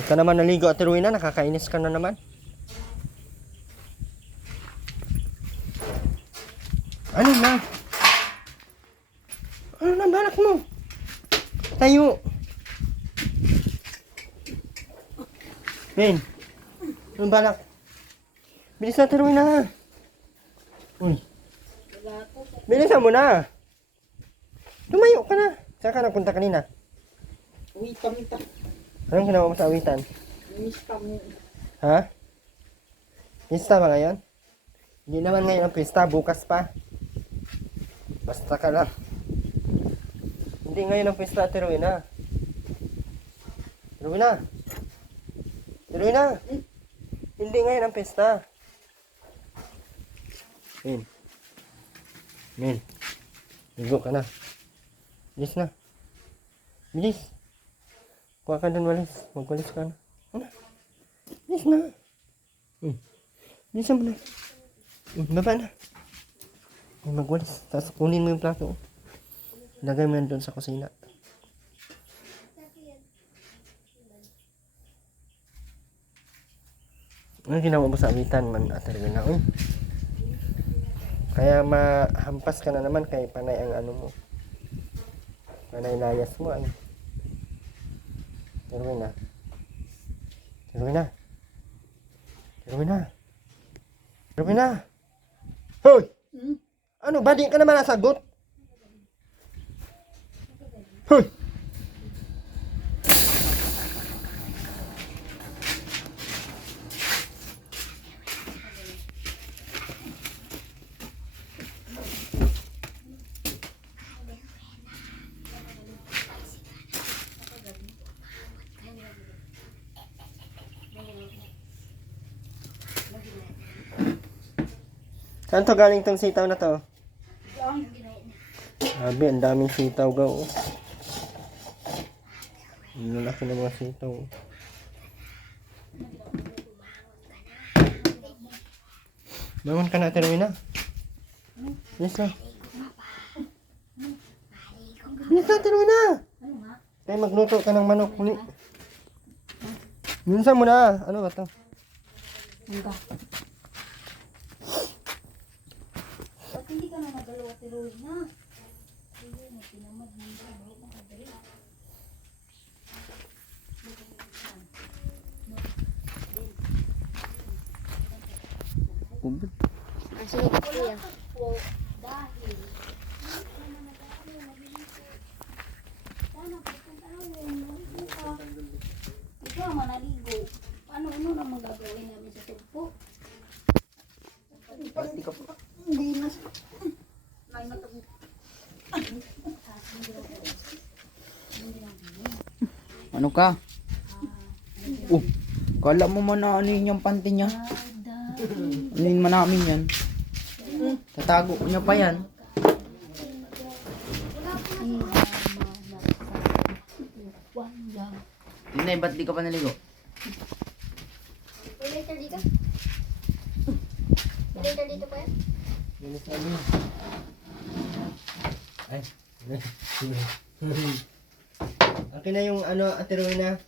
Hindi ka naman naligo at Rowena, nakakainis ka na naman. Ano na? Ano na balak mo? Tayo. Ben, anong balak? Bilis na, Rowena. Uy. Bilisan mo na. Lumayo ka na. Saan ka nagpunta kanina? Uy, kami ta. Anong ginawa mo sa awitan? Miss kami. Ha? Pista ba ngayon? Hindi naman ngayon ang pista, bukas pa. Basta ka lang. Hindi ngayon ang pista, Rowena. Rowena. Rowena. Hindi ngayon ang pista. Min. Min. Ligo ka na. Bilis na. Bilis. Kuha ka dun walis. Magwalis ka na. Ano? Bilis na. Bilisan mo na. Baba na. Magwalis. Tapos kunin mo yung plato. Lagay mo yan doon sa kusina. Ano ginawa mo sa awitan man, Ate Rowena? Uy. Kaya mahampas ka na naman kay panay ang ano mo. Panay layas mo ay. Rowena. Rowena. Rowena. Rowena. Hoy! Ano ba? Di ka naman nasagot? Hoy! Saan to galing tong sitaw na to? Sabi, ang daming sitaw gaw. Ang lalaki ng mga sitaw. Bangon ka na, Ate Rowena. Bilis na. Bilis na, Ate Rowena. Kaya magluto ka ng manok. Minsan mo na. Ano ba to? Ba't hindi ka na nagalawa si Rowena? Hindi na pinamad mo sa bawat nakadali. Asin ko kuya. Dahil ikaw naman naligo. Ano naman gagawin namin sa tugpo? Hindi na. Ano ka? Oh, kala mo man na ano yun yung panty niya? Ano yun man namin yan? Tatago niya pa yan. Tinay, ba't di ka pa naligo? May lighter dito? May lighter dito pa yan? Bilis na din. Ay. Akin na yung ano, Ate Rowena.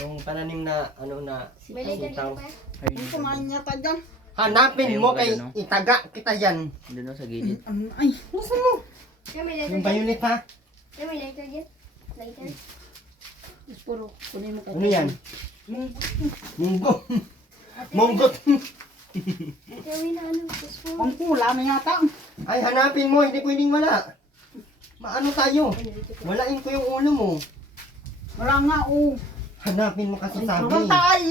Yung pananim na ano na May lighter dito sitaw. pa yan? Ay, kumain niya ta dyan. Hanapin Ayun, mo wala kay no? itaga kita yan. Doon sa gilid. Ay, gusto mo? Kaya may lighter Yung dyan? violet ha? Kaya may lighter dyan? Lighter? Mas puro, kunin mo Ano yan? Munggo. Munggot. Ate Rowena, ano? Gusto mo? Ang pula na yata. Ay, hanapin mo. Hindi pwedeng wala. Maano tayo? Walain ko yung ulo mo. Wala nga, oh. Hanapin mo kasi sabi. Matay!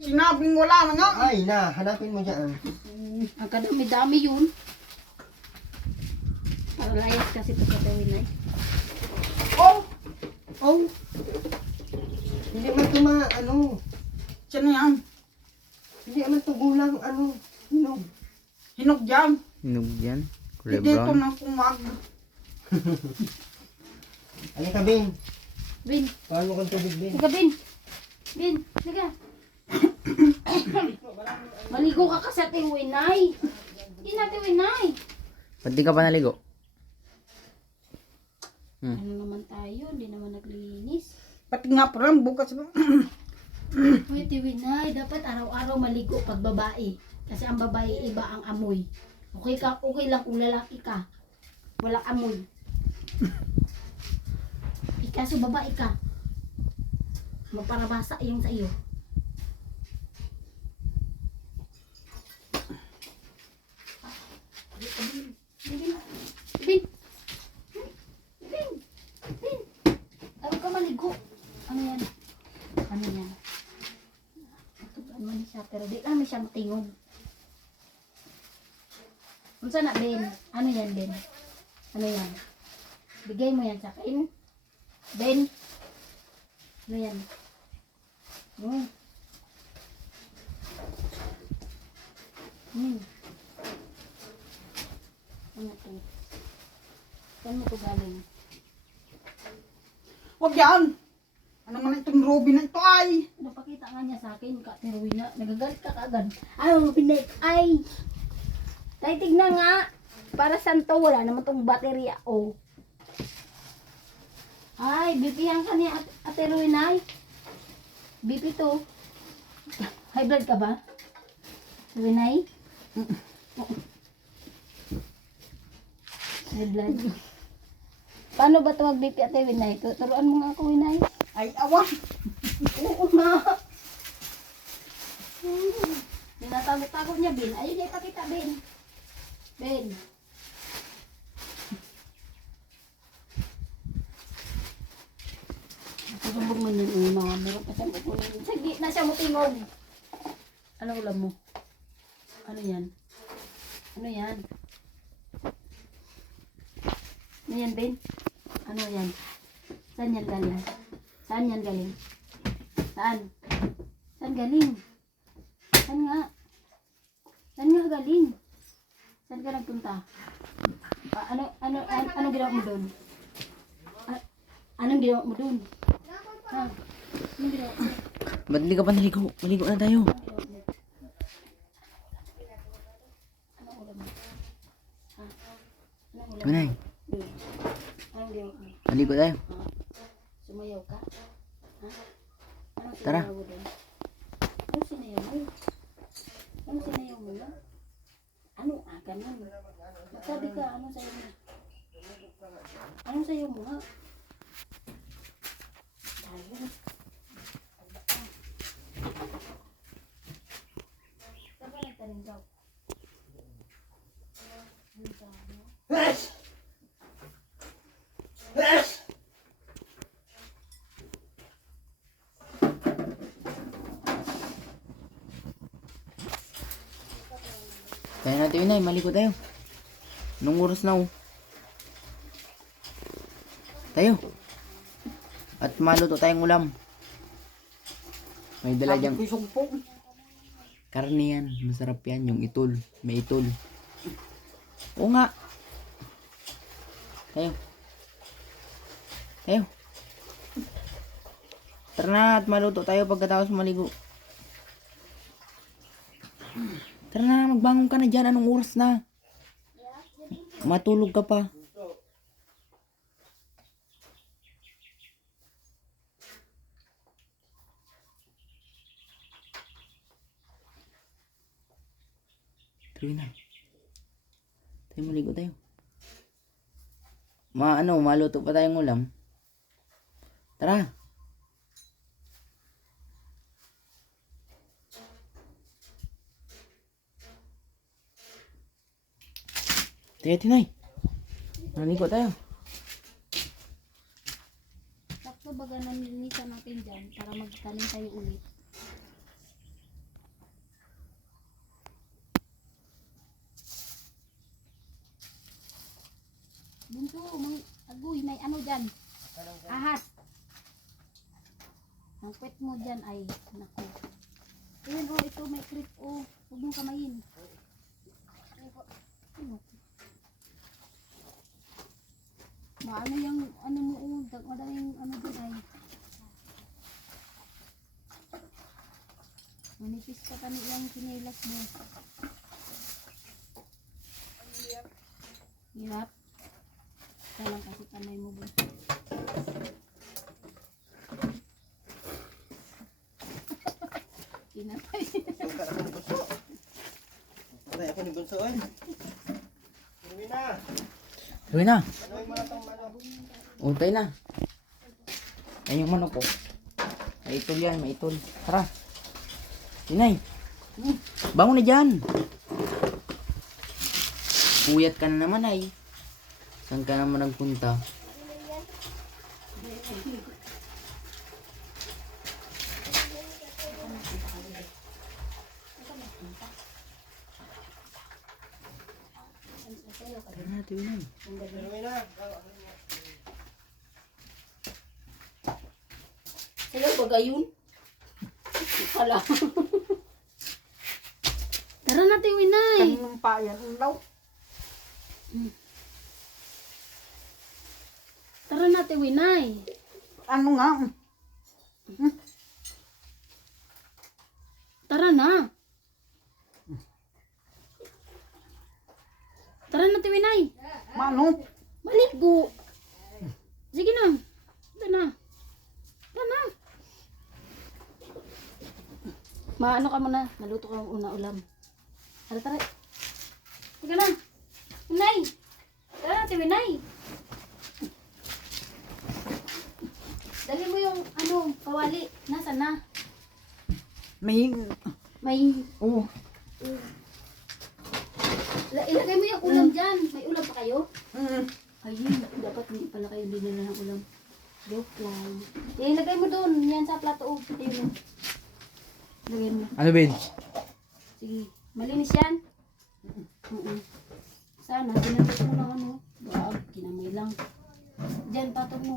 Sinabing wala na nga. Ay na, hanapin mo dyan. Ang kadami-dami yun. Paralayas kasi ito sa Rowena. Oh! Oh, Hindi man ito ano. Siya na yan. Hindi man ito gulang, ano. Hinog. Hinog dyan. Hinog yan. Kulay Hindi ito brown. na kumag. Ano ka, Bin? Bin. Paano mo kong tubig, Bin? Sige, Bin. Bin, sige. Maligo ka kasi Ate Winay. Hindi na Ate Winay. Ba't di ka pa naligo? Ano naman tayo? Hindi naman naglinis. Pati nga parang bukas Uy, Tiwinay, dapat araw-araw maligo pag babae. Kasi ang babae iba ang amoy. Okay lang kung lalaki ka. Walang amoy. Ikaso babae ka. Maparabasa yung sa iyo. Bin. Bin. Bin. Bin. Ayaw ka maligo. Ano yan? Ano yan? Ano man siya, pero di kami siya matingog. Unsa na, Ben? Ano yan, Ben? Ano yan? Bigay mo yan sa akin. Ben? Ano yan? Hmm. Hmm. Ano to? Saan mo to galing? Huwag yan! Ano man itong Robin na ito ay? Napakita nga niya sa akin, Katerwina. Nagagalit ka kaagad. Ayaw, pinik. Ay! Tay, tignan nga. Para saan to? Wala naman tong baterya. Oh. Ay, BP yan ka niya, Ate Ruinay. BP to. High blood ka ba? Ruinay? High blood. Paano ba tawag BP, Ate Ruinay? Turuan mo nga ako, Ruinay. Ay, awa! Oo nga. Tinatago-tago niya, Ben. Ayun niya ipakita, Ben. Ben. Nakasubog man yun yung mga meron pa siyang bukunin. Sa gitna siya mutingog. Ano ulam mo? Ano yan? Ano yan? Ano yan, Ben? Ano yan? Saan yan galing? Saan yan galing? Saan? Saan galing? Saan nga? Saan nga galing? Saan ka nagpunta? Anong ginawa mo doon? Anong ginawa mo doon? Ha? Anong ginawa mo? Ba't hindi ka pa naligo? Maligo na tayo. Anong ulam mo? Ha? Anong ulam mo? Tunay, Doon. Anong ginawa mo? maligo tayo. Ha? Sumayaw ka? Ha? Anong Tara. sinayaw mo doon? Anong sinayaw mo? Anong sinayaw mo lang? Ano? Ganun. Magsabi ka, anong sayaw mo? Anong sayaw mo nga? Tayo. Saan ba nagtanim daw? Ano sa ano? Kaya natin yun ay, maligo tayo. Anong oras na oh? Tayo. At maluto tayong ulam. May dala diyang Sabi ko yung sumpong. karne yan. Masarap yan, yung itol. May itol. Oo nga. Tayo. Tayo. Tara na at maluto tayo pagkatapos maligo. Tara na, magbangon ka na dyan. Anong oras na? Matulog ka pa. Tuloy na. Tayo maligo tayo. Maluto pa tayong ulam. Tara. Tayo, Tinay. Maligo tayo. Sakto baga naninisan natin dyan para magtanim tayo ulit. Bunso, agoy, may ano dyan? Ahas. Ang pet mo dyan ay, naku. Ayun oh, ito may creep oh. Huwag mong kamayin. Ano? Maano yung ano mo oh, madaming ano dyan ay. Manipis ka pa yung kinilas mo. Hirap. Kaya lang kasi kamay mo ba? Kinapay. Suka ako ni Bunso. Patay ako ni Bunso eh. Irwin na. Gawin na. Ano yung mga tong manok? Untay na. Yan yung manok ko. May itol yan, may itol. Tara. Inay. Bangon na dyan. Puyat ka na naman ay. Saan ka naman nagpunta? Tara, tuwin na. Irwin na. Sa'yo ba gayon? Wala. Tara na, Tiwinay. Kanong pa yan daw. Tara na, Tiwinay. Ano nga? Tara na. Tara na, Tiwinay. Mano? Maligo. Sige na. Tara na. Tara na. Maano ka muna. Naluto ka ng una ulam. Tara, tara. Sige na. Tinay. Tara na, Tiwinay. Dali mo yung kawali. Nasaan na? May... May... Oh. Ilagay mo yung ulam dyan. May ulam pa kayo? Mm. Ayun, dapat hindi pala kayo dinala ng ulam. Joke lang. Ilagay mo doon. Yan sa plato. Ayun. Lagay mo. Ano, Ben? Sige. Malinis yan? Sana. Ginagawa mo lang ano. Baka kinamay lang. Diyan, patong mo.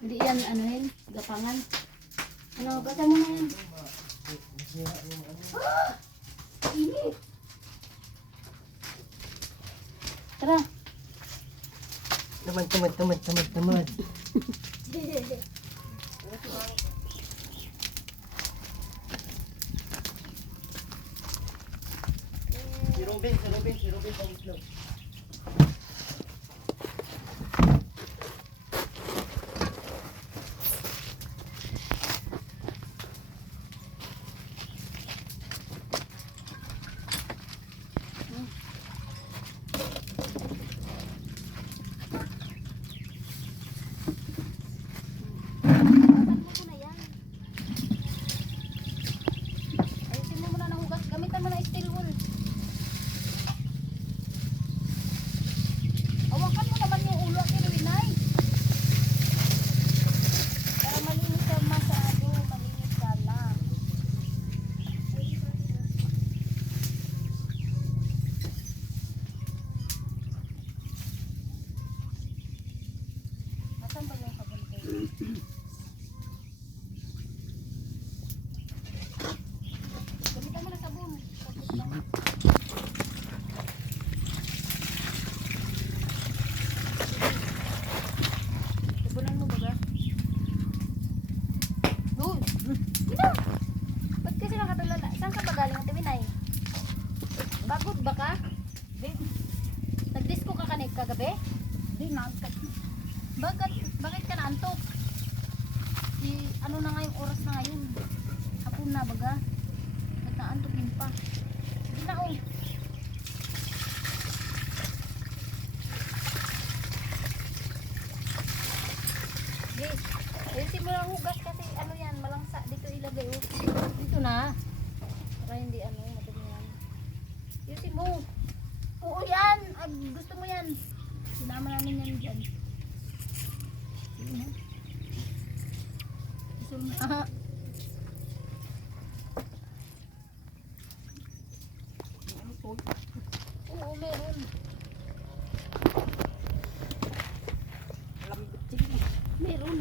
Hindi yan, ano yun? Gapangan. Ano, gata mo na yan. Ah! Init. Tara. Tamad. Si Robin pangitlog. Ayusin mo muna ng hugas. Gamitan mo na steel wool. Awakan mo naman yung ulo at Iluwinay. Para malinis ka masyado. Malinis ka na. Nasaan ba yung sabon ko? Gamitan mo na sabon. Tapos lang. Sabunan mo baga? Doon! Dito! Ba't kasi nakatulala? Saan ka ba galing Ate Winay? Bagod ba ka? Nag-disco ka kagabi? Di na. Bakit ka naantok? Ano na nga yung oras na ngayon? Hapon na baga? Ba't naantokin pa? Hindi na oh. Yes. Ayusin mo lang hugas kasi ano yan, malangsa. Dito ilagay oh. Dito na. Para hindi madumi yan. Ayusin mo. Oo yan. Gusto mo yan. Sinama namin yan dyan. Sige na. Gusto mo na. Oo, meron. Meron.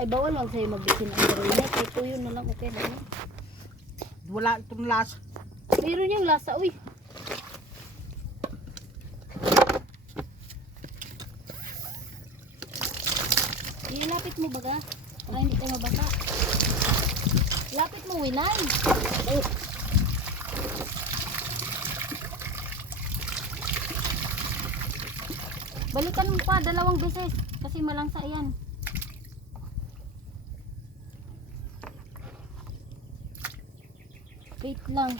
Ay, bawal wag sa'yo mag-bisin ang garoinet. Ito yun na lang, okay na yun. Wala itong lasa. Meron yung lasa, uy. Ilapit mo baga, para hindi tayo mabasa. Lapit mo, Winay. Oh. Balikan mo pa, 2 beses. Kasi malangsa yan. Wait lang.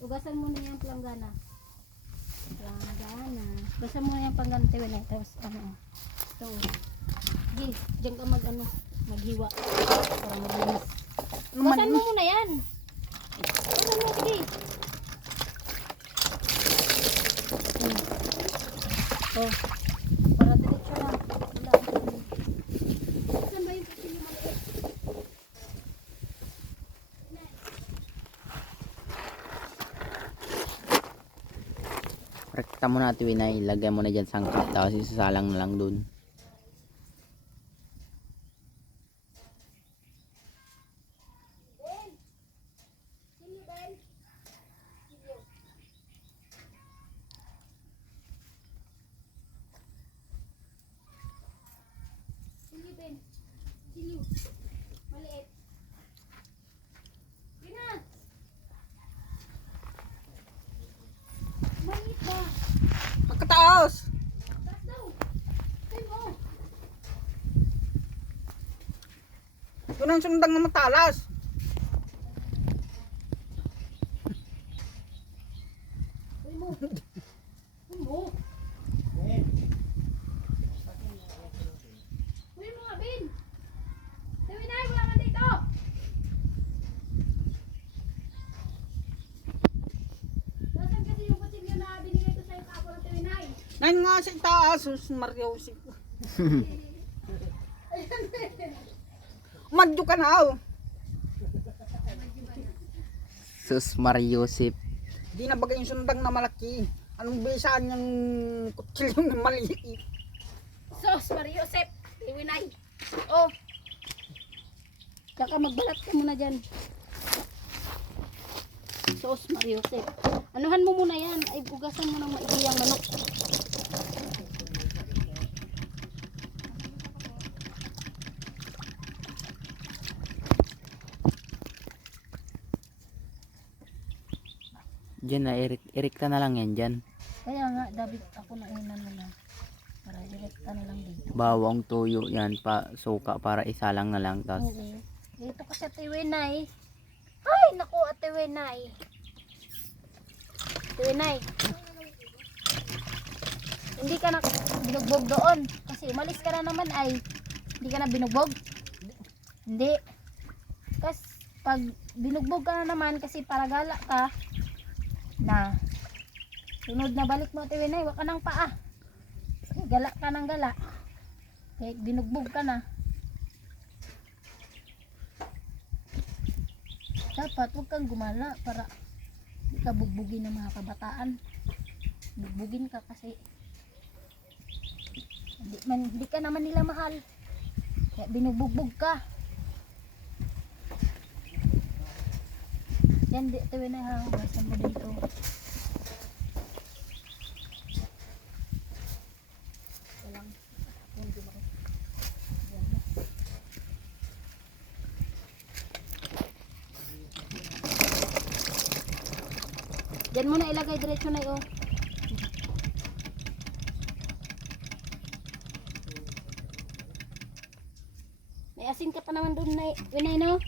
Ugasan mo na yung planggana. Planggana. Ugasan mo na yung planggana. Tiwala. Tapos ano. Ito. Sige, diyan ka maghiwa. Para malinis. Ugasan mo muna yan. Ugasan mo, sige. Oh. Para diretso lang. Wala. Saan ba yung kutsilyo maliit? Rekta mo na, Ate Winay. Lagyan mo na dyan sangkap. Tapos isasalang na lang dun. Silyo, Ben. Silyo. Maliit. Yun na. Maliit ba? Pagkataas. Taas daw. Tayo mo. Yun ang sundang na matalas. Tayo mo. Tayo mo. Uy mo nga, Ben. Tayo na, wala man dito. Nasaan kasi yung kutsilyo na binigay ko sa'yo kapo ng Tewinay? Nain nga sa itaas. Sus Mario. Madyo ka na. Oh. Sus Mariosip. Di na bagay yung sundang na malaki. Anong besaan yung kutsilyong na maliit? Sos, Mariosep, Tewinay. Oh. Tsaka magbalat ka muna dyan. Sos, Mariosep. Anuhan mo muna yan. Ay, bugasan mo ng maigiyang manok. Dyan na, erikta na lang yan dyan. Kaya nga, David, ako na una na lang. Para direkta na lang dito. Bawang tuyo yan, suka para isalang na lang. Tapos Oo. Dito ka sa Tewinay. Ay, naku, Tewinay. Tewinay. Hindi ka na binugbog doon. Kasi umalis ka na naman ay. Hindi ka na binugbog. Hindi. Kasi pag binugbog ka na naman kasi para gala ka na sunod na balik mo, Tewinay, wag ka ng paa. Gala ka ng gala. Kaya binugbog ka na. Dapat huwag kang gumala para hindi ka bugbugin ng mga kabataan. Bugbugin ka kasi hindi ka naman nila mahal. Kaya binubugbog ka. Yan, Tewinay na hugasan mo dito. Walang hindi mo. Yan na. Diyan mo na ilagay diretso na oh. May asin ka pa naman doon na Winay, no?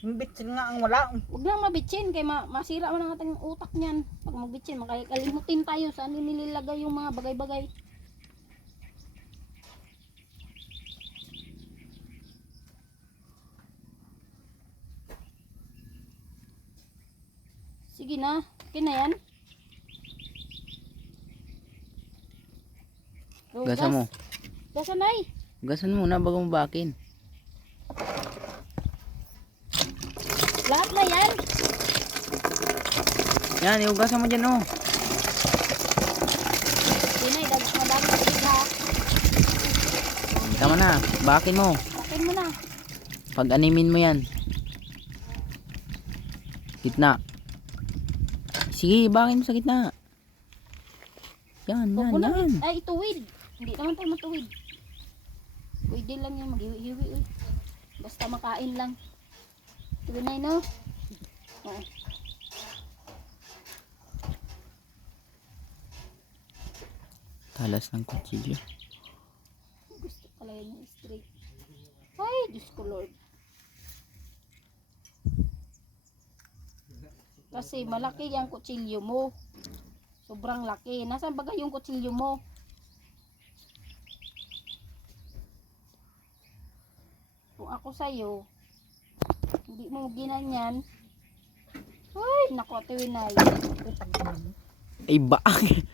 Yung bitsin nga ang wala. Huwag lang mabitsin kay masira man ang ating utak niyan. Pag magbitsin, makakalimutin tayo saan nililagay yung mga bagay-bagay. Sige na, okay na yan. Oh, Gasan mo. Gasan ay. Gasan mo na bago mo bakin. Lahat na yan. Yan, iugasan mo dyan oh. Dinay, madami tubig ha. Tama na, bakin mo. Pakin mo na. Pag animin mo yan. Gitna. Sige, bakin mo sa gitna. Yan, Huwag yan, mo na. yan. Ay, ituwid. Hindi naman tayo matuwid. Pwede lang yan, mag-iwi-iwi. Basta makain lang. Dinay, no? Oo. Talas ng kutsilyo. Gusto pala yan yung straight. Ay, Diyos Diyos ko Lord. Kasi malaki yung kutsilyo mo. Sobrang laki. Nasaan ba yung kutsilyo mo? Kung ako sa'yo, hindi mo ginanyan. Ay, naku, Ate Winay. Ay, bakit?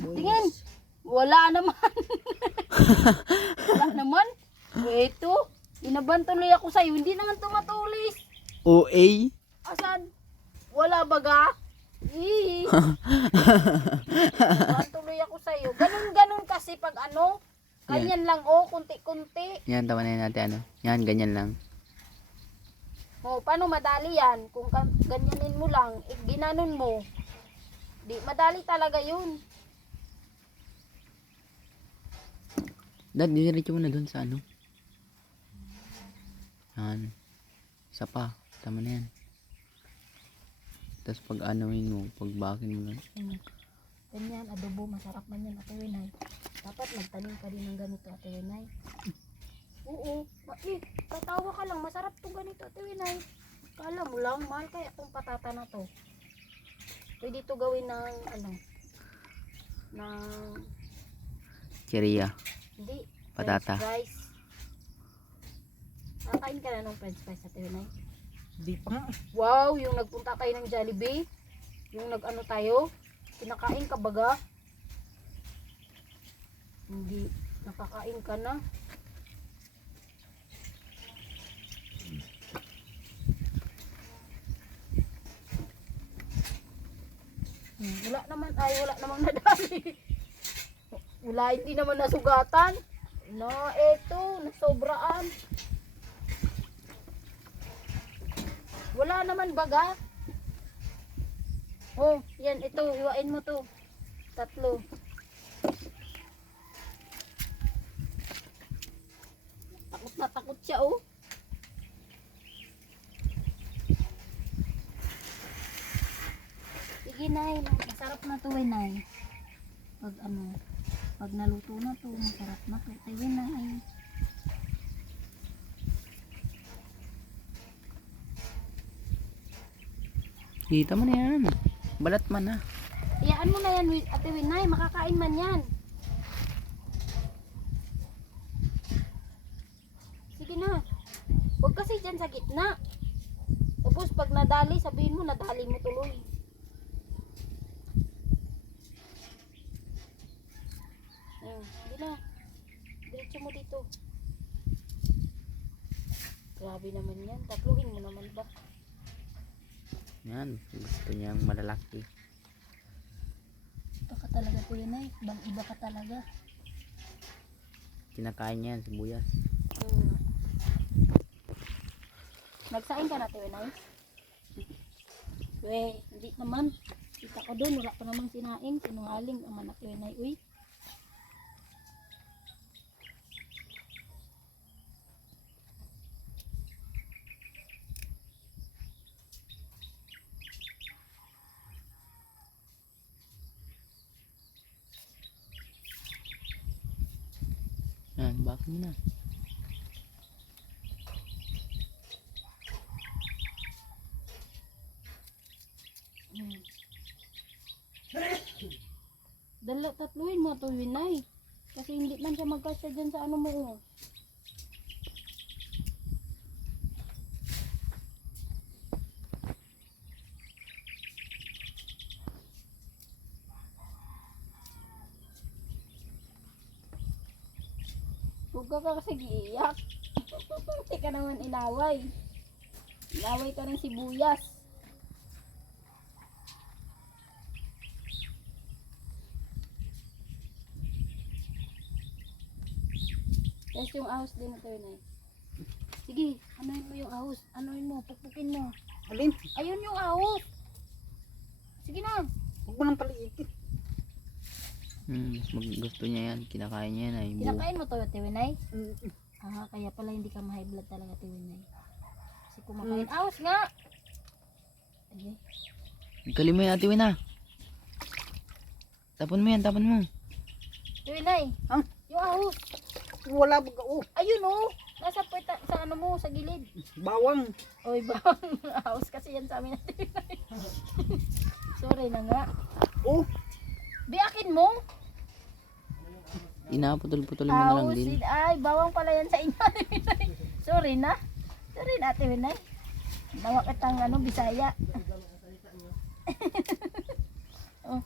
Tingin. Wala naman. Wala naman. Ito. Inaban tuloy ako sa'yo. Hindi naman tumatulis. OA? Asan? Wala baga? Ih. Inaban tuloy ako sa'yo. Ganun kasi pag ano. Ganyan lang kunti-kunti. Yan, tawanan natin ano. Yan, ganyan lang. O, paano madali yan? Kung ganyanin mo lang, ginanon mo. Di, madali talaga yun. Dad, diniretso mo na dun sa ano. Yan. Isa pa. Tama na yan. Tapos pag anuin mo, pag bakin mo lang. Ganyan, adobo, masarap man yan, Ate Winay. Dapat magtanim ka din ng ganito, Ate Winay. Oo. Tatawa ka lang, masarap tong ganito, Ate Winay. Kala mo lang, mahal kaya itong patata na to. Pwede ito gawin ng, ano, ng, Chiria. hindi, Patata. French fries. Nakakain ka na ng French fries, Ate Winay? Di pa nga. Wow, yung nagpunta tayo ng Jollibee, yung nag-ano tayo, kinakain ka baga? Hindi, nakakain ka na. Wala naman, wala namang nadali. Wala, hindi naman nasugatan. No, eto, nasobraan. Wala naman baga. Oh, yan, ito, iwain mo to. 3. Takot na takot siya, oh. Sige, Nay. Masarap na to, Nay. Pag ano, pag naluto na to, masarap na to. Tayo, Nay. Kita mo na yan. Balat man na. Iyaan mo na yan, Ate Winay. Makakain man yan. Sige na. Huwag kasi dyan sa gitna. Tapos pag nadali, sabihin mo, nadali mo tuloy. Hindi na. Diretso mo dito. Grabe naman yan. Tatluhin mo naman ba? Yan. Gusto niyang malalaki. Iba ka talaga, Kuya Nay. Iba ka talaga. Kinakain niya yan, sibuyas. Nagsain ka na, Kuya Nay? Hindi naman. Kita ko doon, wala pa namang sinaing. Sinungaling naman na, Kuya Nay. Uy. Yan, bakit mo na? Tatluin mo to, Winay. Kasi hindi man siya magkasya dyan sa ano mo. Huwag ka kasi giiyak. Hindi ka naman inaway. Inaway ka ng sibuyas. Yes, yung ahos din ito yun. Sige, anuin mo yung ahos. Anuin mo, pukpukin mo. Alin? Ayun yung ahos. Sige na. Huwag mo nang paliitin. Gusto niya yan. Kinakain niya yan ay buo. Kinakain mo to, Tiwinay? Kaya pala hindi ka ma-high blood talaga, Tiwinay. Kasi kumakain. Ahos nga! Okay. Galing mo yan, Ate Wina. Tapon mo yan, tapon mo. Tiwinay, Ha? yung ahos. wala baga. Oh, Ayun oh. Nasa puweta, sa ano mo, sa gilid. bawang. Oy, bawang house kasi yan sa amin natin. Sorry na nga. Oh, Biyakin mo. Inaputol-putol mo na lang House, din. ay, bawang pala yan sa inyo. Ate Winay. Sorry na. Sorry na, Ate Winay. Nawa kitang ano, Bisaya. Oh.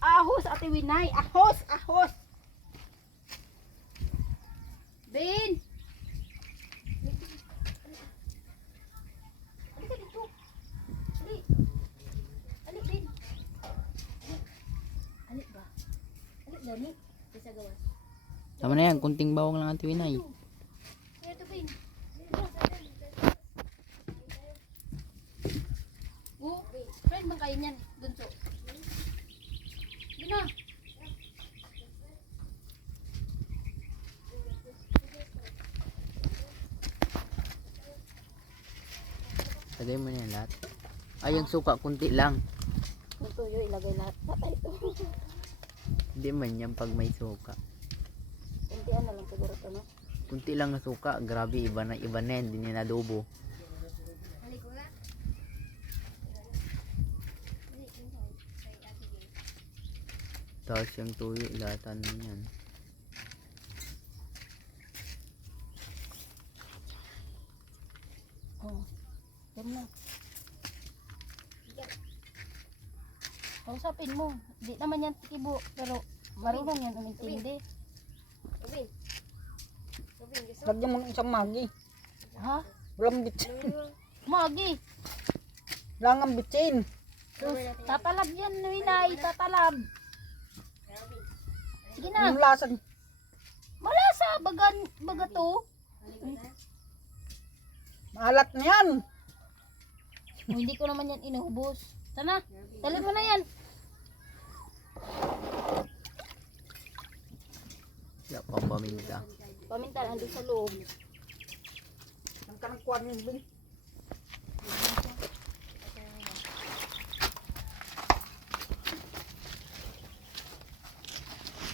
Ahos, Ate Winay. Ahos, ahos. Ben! Halika dito. Ali. Ali, Ben. Ali ba? Ali, Dani. Isa gawas. Tama na yan, kunting bawang lang Ate Winay. Kaya ito, Ben. Oh, friend bang kayo niyan? Dunso. Gina. Lagay mo na yan lahat. Ay, yung suka, kunti lang. Yung tuyo, ilagay lahat. Patay ito. Hindi man yan pag may suka. Kuntian na lang siguro ito, no? Kunti lang na suka, grabe, iba na yan, hindi na adobo. Tapos yung tuyo, ilatan mo yan. Oh. Yan na. Kausapin mo. Di naman yan tikibo. Pero marunong yan umintindi. Robin. Robin, gusto mo? lagyan mo ng isang magi. Ha? Walang bitsin. Magi. Langang bitsin. Sus, tatalab yan, Winay. Tatalab. Sige na. Yung lasa. Malasa. Baga to. Maalat na yan. Oh, hindi ko naman yan inuubos. Sana. Talin mo na yan. Wala pang paminta. Paminta, andun sa loob. Ang kanang kuwan yung bin.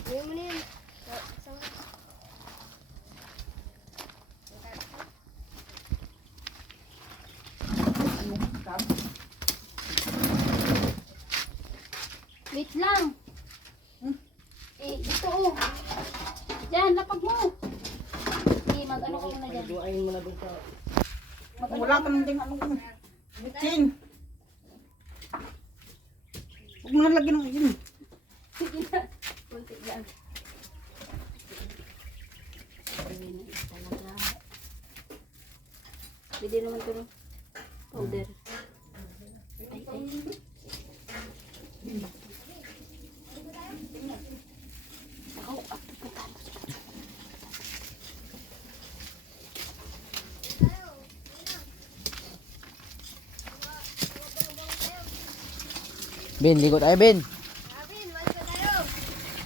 Gawin mo na yan. Wait lang. Eh, dito oh. Diyan, lapag mo. Eh, mag-ano ka muna dyan. Wala ka nang ano kung bitsin. Huwag mo na lagyan ng yun. Sige na. Kunti lang. Talaga. Pwede naman ito no? Powder. Ay, ay. Ako, pupuntahan mo siya. Ben, ligo tayo, Ben. Robin, wala ka tayo.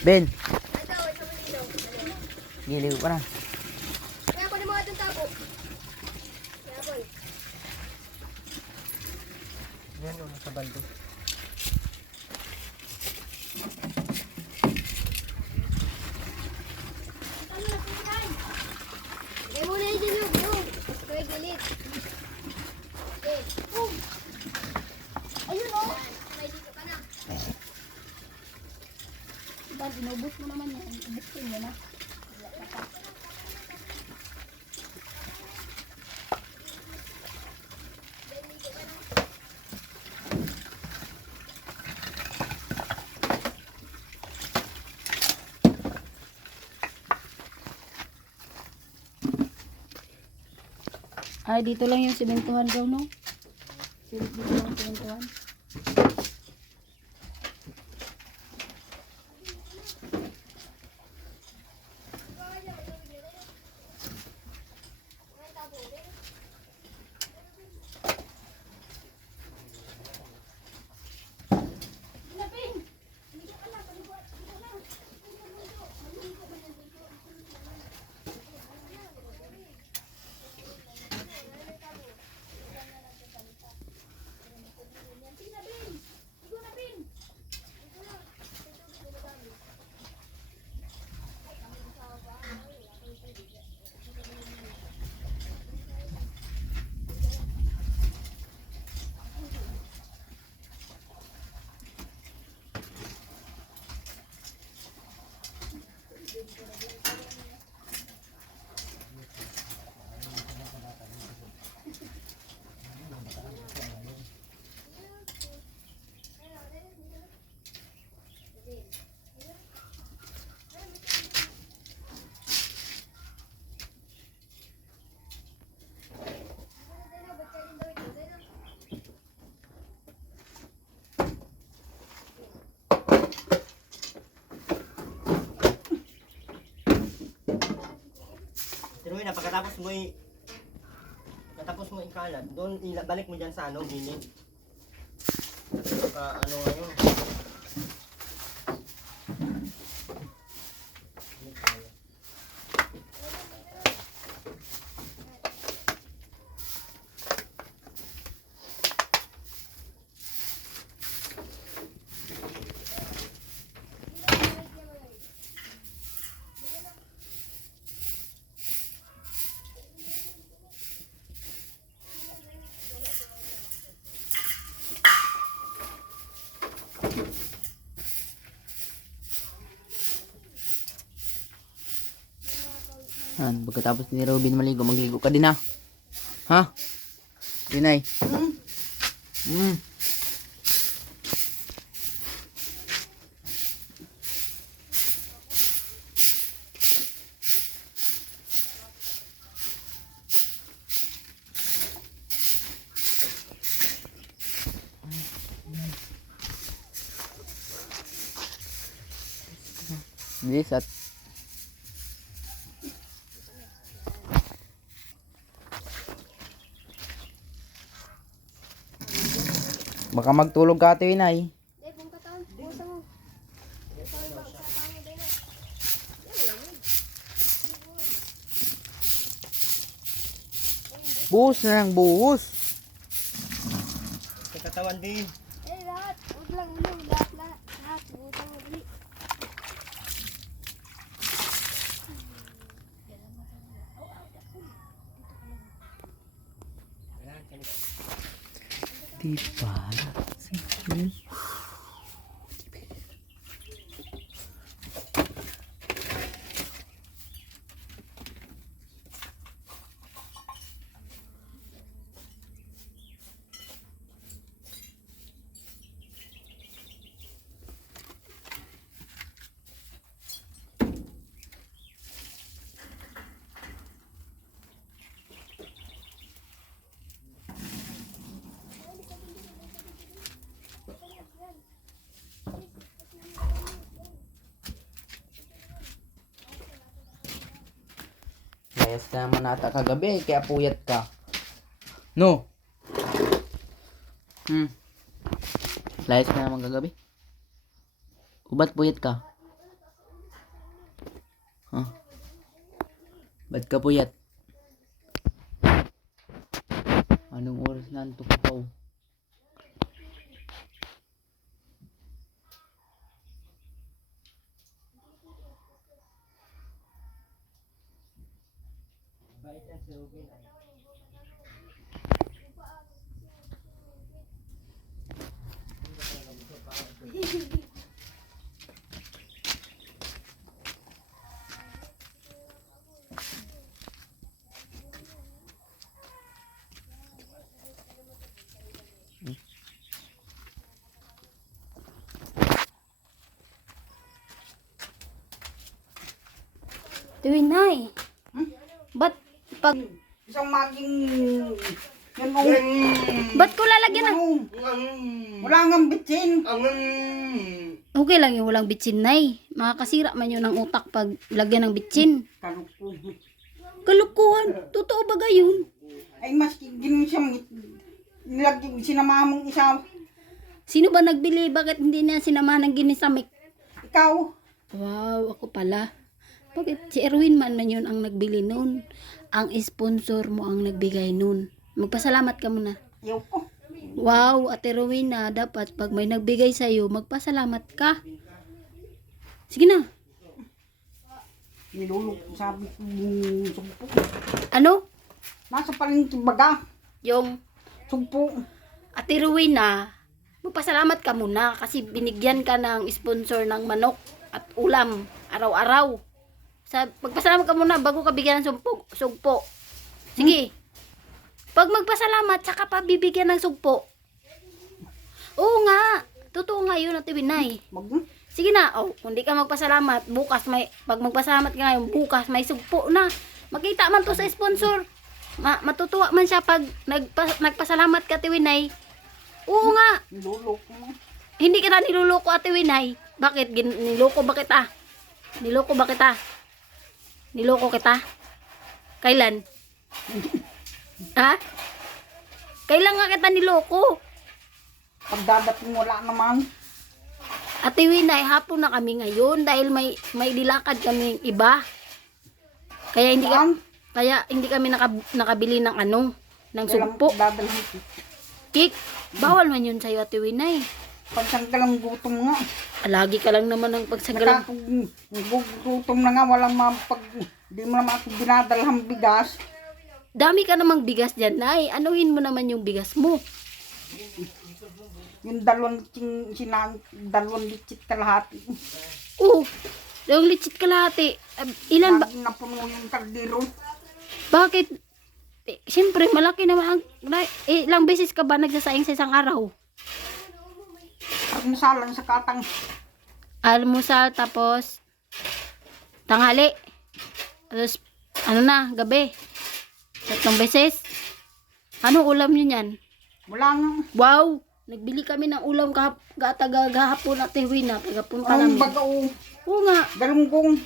Ben, Ito, ito mo dito. giligo ka na. Kaya ko na mga itong tapo. Kaya ko. Yan o, nasa balde. Kaya mo na yung dilog. Kaya gilit. Okay. Ayun oh. May dito ka na. Diba, inubos mo naman yan. Ibukin mo na. Ay, dito lang yung simentuhan daw, no? Dito lang yung simentuhan. na pagkatapos mo ikalat, doon balik mo dyan sa ano, gilid. Ano ngayon. Pagkatapos ni Robin maligo, magligo ka din ha. Ha? Tinay. This at baka magtulog ka ate Inay. Dahil kung katawan, busa mo. Ikaw ba, sa tango din na. Buhos na lang, buhos. Sa katawan din. Eh, lahat. Huwag lang, lahat. Lahat, busa mo, dali. Di para. Layas ka naman ata kagabi, kaya puyat ka. No? Layas ka naman kagabi? O ba't puyat ka? Huh? Ba't ka puyat? Anong oras na antok ka pa? Tuwinay. Ba't pag... Isang maging... Yan o. Ba't ko lalagyan ng... Wala ngang bitsin. Okay lang yung walang bitsin, Nay. Makakasira man yun ng utak pag lagyan ng bitsin. Kalupo. Kalukuhan. Totoo ba gayon? Ay, mas gano'n siya. Nilagyan, sinamahan mong isa. Sino ba nagbili? Bakit hindi niya sinamahan ng ginisamik? Ikaw. Wow, ako pala. Bakit si Erwin man yun ang nagbili nun? Ang sponsor mo ang nagbigay nun. Magpasalamat ka muna. Ayaw ko. Wow, Ate Rowena, dapat pag may nagbigay sa'yo, magpasalamat ka. Sige na. Nilulok, sabi ko yung sumpo. Ano? Nasa palengke baga. Yung Sumpo. Ate Rowena, magpasalamat ka muna kasi binigyan ka ng sponsor ng manok at ulam araw-araw. Magpasalamat ka muna bago ka bigyan ng sugpo. Sige. Pag magpasalamat, saka pa bibigyan ng sugpo. Oo nga. Totoo nga yun, Ate Winay. Sige na. Oh, kung di ka magpasalamat, pag magpasalamat ka ngayon, bukas may sugpo na. Makita man to sa sponsor. Matutuwa man siya pag nagpasalamat ka, Ate Winay. Oo nga. Nilulok mo. Hindi kita niluloko, Ate Winay. Bakit? Niloko ba kita? Niloko ba kita? Niloko kita? Kailan? Ha? Kailan nga kita niloko? Pagdadating wala naman. Ate Winay, hapon na kami ngayon dahil may dilakad kaming iba. Kaya hindi kami nakabili ng ng sugpo. Dadalhin ko. Cake. Bawal man yun sa'yo, Ate Winay. Pagsanggalang gutom nga. Lagi ka lang naman ng pagsanggalang. Gutom na nga, walang di mo naman ako dinadalhang bigas. Dami ka namang bigas dyan, Nay. Anuhin mo naman yung bigas mo. Yung dalawang litsit kalahati. Yung litsit kalahati. Ilan ba? Napuno yung kaldero. Bakit? Siyempre, malaki naman. Ilang beses ka ba nagsasaing sa isang araw? Almusalan sa katang. Almusal, tapos tanghali. Tapos, gabi. 3 beses. Ano ulam nyo yan? Wala nga. Wow! Nagbili kami ng ulam gahapon, Ate Wina. Pagkapunta Anong namin. bagao? Oo nga. Galunggong.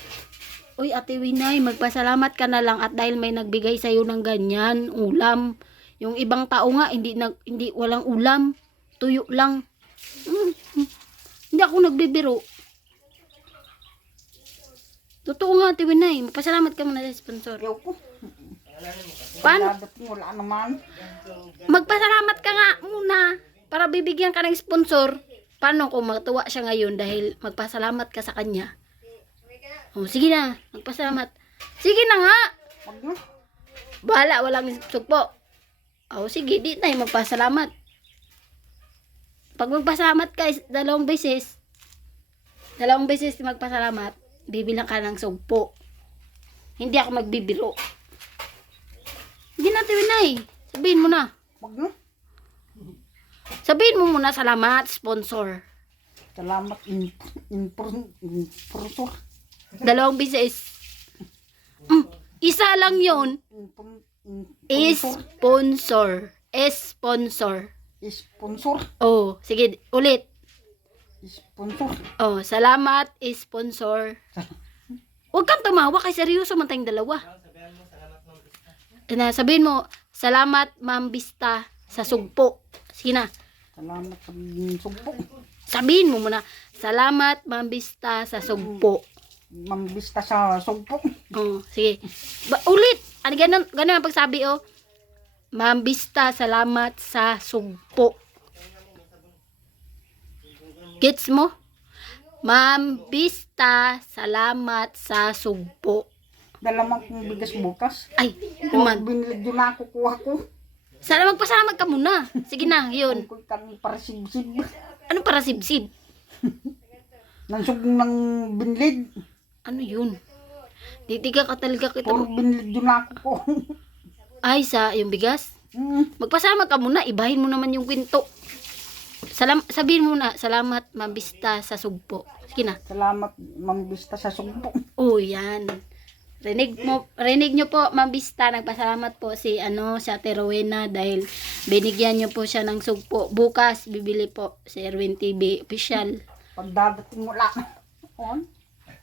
Uy, Ate Winay, magpasalamat ka na lang at dahil may nagbigay sa'yo ng ganyan, ulam. Yung ibang tao nga, hindi walang ulam. Tuyo lang. Hindi ako nagbibiro. Totoo nga, Ate Winay. Magpasalamat ka muna sa sponsor. Ayaw ko. Paano? Pagdadating wala naman. Magpasalamat ka nga muna para bibigyan ka ng sponsor. Paano kung matuwa siya ngayon dahil magpasalamat ka sa kanya? Sige na, magpasalamat. Sige na nga. Wag na. Bahala, walang sugpo. Sige, di tayo magpasalamat. Pag magpasalamat ka 2 beses, 2 beses magpasalamat, bibilang ka ng sugpo. Hindi ako magbibiro. Hindi natin, Winay. Sabihin mo na. Wag na. Sabihin mo muna, salamat, sponsor. Salamat professor. 2 beses. Isa lang yon. Sponsor. Sponsor. Sponsor. Sige, ulit. Sponsor. Salamat, sponsor. Huwag kang tumawa kay seryoso man tayong dalawa. Sabihin mo, salamat, Ma'am Bista, sa sugpo. Sige na. Salamat sa sugpo. Sabihin mo muna, salamat, Ma'am Bista, sa sugpo. Mambista sa sugpo. Sige. Ulit. Ganun ang pagsabi, Ma'am Bista, salamat sa sugpo. Gets mo? Ma'am Bista, salamat sa sugpo. Dalaman kong bigas bukas. Ay, naman. Binili doon na ako, kuha ko. Sana magpasalamat ka muna. Sige na, yun. Ang kami para sibsib. Ano para sibsib? Nansugong ng binlid. Ano yun? Titiga ka talaga kita. Puro binlid doon na ako ko. Ay, sa yung bigas? Magpasalamat ka muna. Ibahin mo naman yung kwento. Sabihin mo na, salamat, Ma'am Bista, sa sugpo. Sige na. Salamat, mambista sa sugpo. Yan. Rinig nyo po, Ma'am Bista, nagpasalamat po si Ate Rowena dahil binigyan nyo po siya ng sugpo. Bukas, bibili po si Erwin TV official. Pagdadating wala.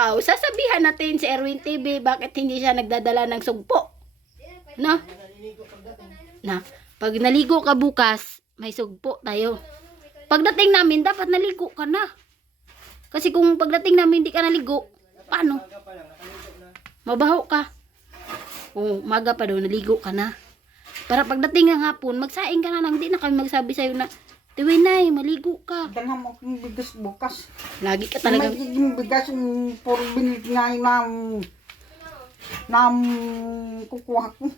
Sasabihan natin si Erwin TV bakit hindi siya nagdadala ng sugpo. No? Pag naligo ka bukas, may sugpo tayo. Pagdating namin, dapat naligo ka na. Kasi kung pagdating namin hindi ka naligo, paano? Mabaho ka. Maga pa daw, naligo ka na. Para pagdating ng hapon, magsaing ka na lang. Hindi na kami magsabi sa'yo na, Tiwinay, maligo ka. Dalhan mo akong bigas bukas. Lagi ka talaga. May yung bigas, puro binili nga yung kukuha ko.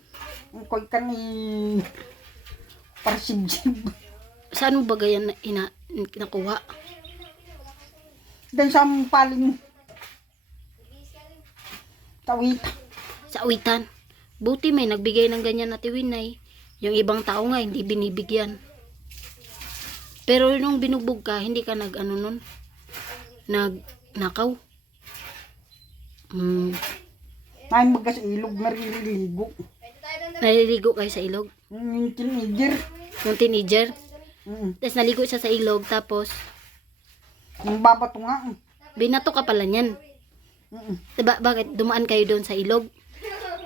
Ang koy ka ni para sibsib. Saan mo ba ganyan nakuha? Dan sa paling tawit. Sa awitan. Buti may nagbigay ng ganyan na Tiwinay. Yung ibang tao nga, hindi binibigyan. Pero nung binugbog ka, hindi ka nagnakaw. May bagas ilog, nariligo. Naliligo kayo sa ilog? Yung teenager. Yung teenager? Tapos naligo siya sa ilog, tapos Yung babato nga. binato ka pala niyan. Diba, bakit dumaan kayo doon sa ilog?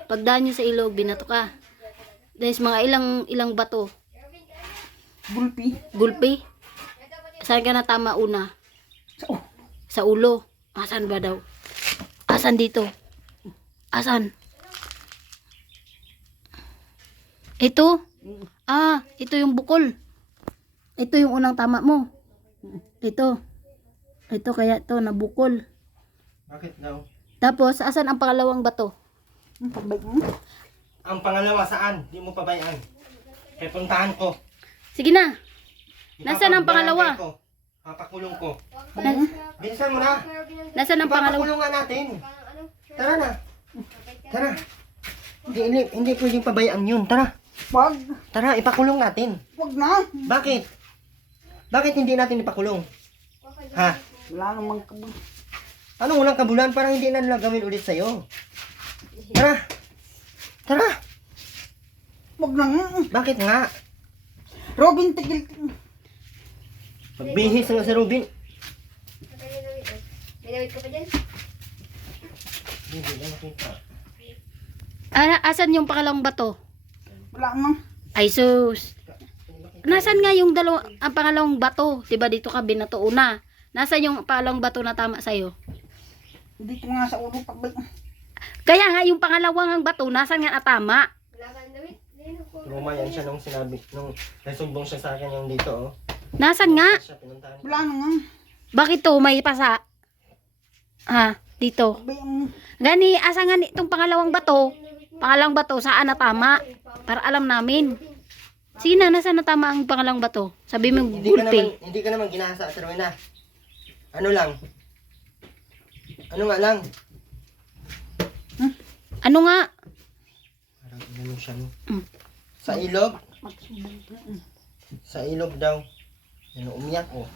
Pagdaan nyo sa ilog, binato ka. Dahil mga ilang bato. Gulpi. Gulpi. Saan ka natama una? Sa ulo. Asan ba daw? Asan dito? Asan? Ito? Ito yung bukol. Ito yung unang tama mo. Ito. Ito kaya ito, nabukol. Bakit daw? Tapos, asan ang pangalawang bato? Ang pangalawa saan? Di mo pabayaan. Kaya puntahan ko. Sige na. Nasaan ang pangalawa? Ko. Papakulong ko. Na- Bilisan mo na. Nasaan ang pangalawa? Papakulong nga natin. Tara na. Tara. Hindi pwedeng pabayaan yun. Tara. Wag. Tara, ipakulong natin. Wag na. Bakit? Bakit hindi natin ipakulong? Ha? Wala namang kabul. Anong unang kabulan? Parang hindi na nila gawin ulit sa'yo. Tara. Tara. Wag na nga. Bakit nga? Robin, tigil. Magbihis nga si Robin. May damit ka pa dyan? Hindi na nakita. Asan yung pangalawang bato? Wala na. Ay sus. Nasaan nga yung ang pangalawang bato? Diba dito ka binato una? Nasaan yung pangalawang bato na tama sa'yo? Dito nga sa ulo. Kaya nga yung pangalawang bato, nasaan nga natama? Wala ka ng damit? Luma yan siya nung sinabi, nung nasumbong siya sa akin yung dito, oh. Nasaan nga? Siya pinuntahan ko. Wala na nga. Bakit to may pasa? Dito. Gani, asa nga itong pangalawang bato? Pangalawang bato, saan natama? Para alam namin. Sige na, nasaan natama ang pangalawang bato? Sabi mo, gulpi. Hindi ka naman ginasa, Serwena. Ano lang? Ano nga lang? Ano nga? Parang inano siya, no? Sa ilog? Sa ilog daw. Ano, umiyak, oh.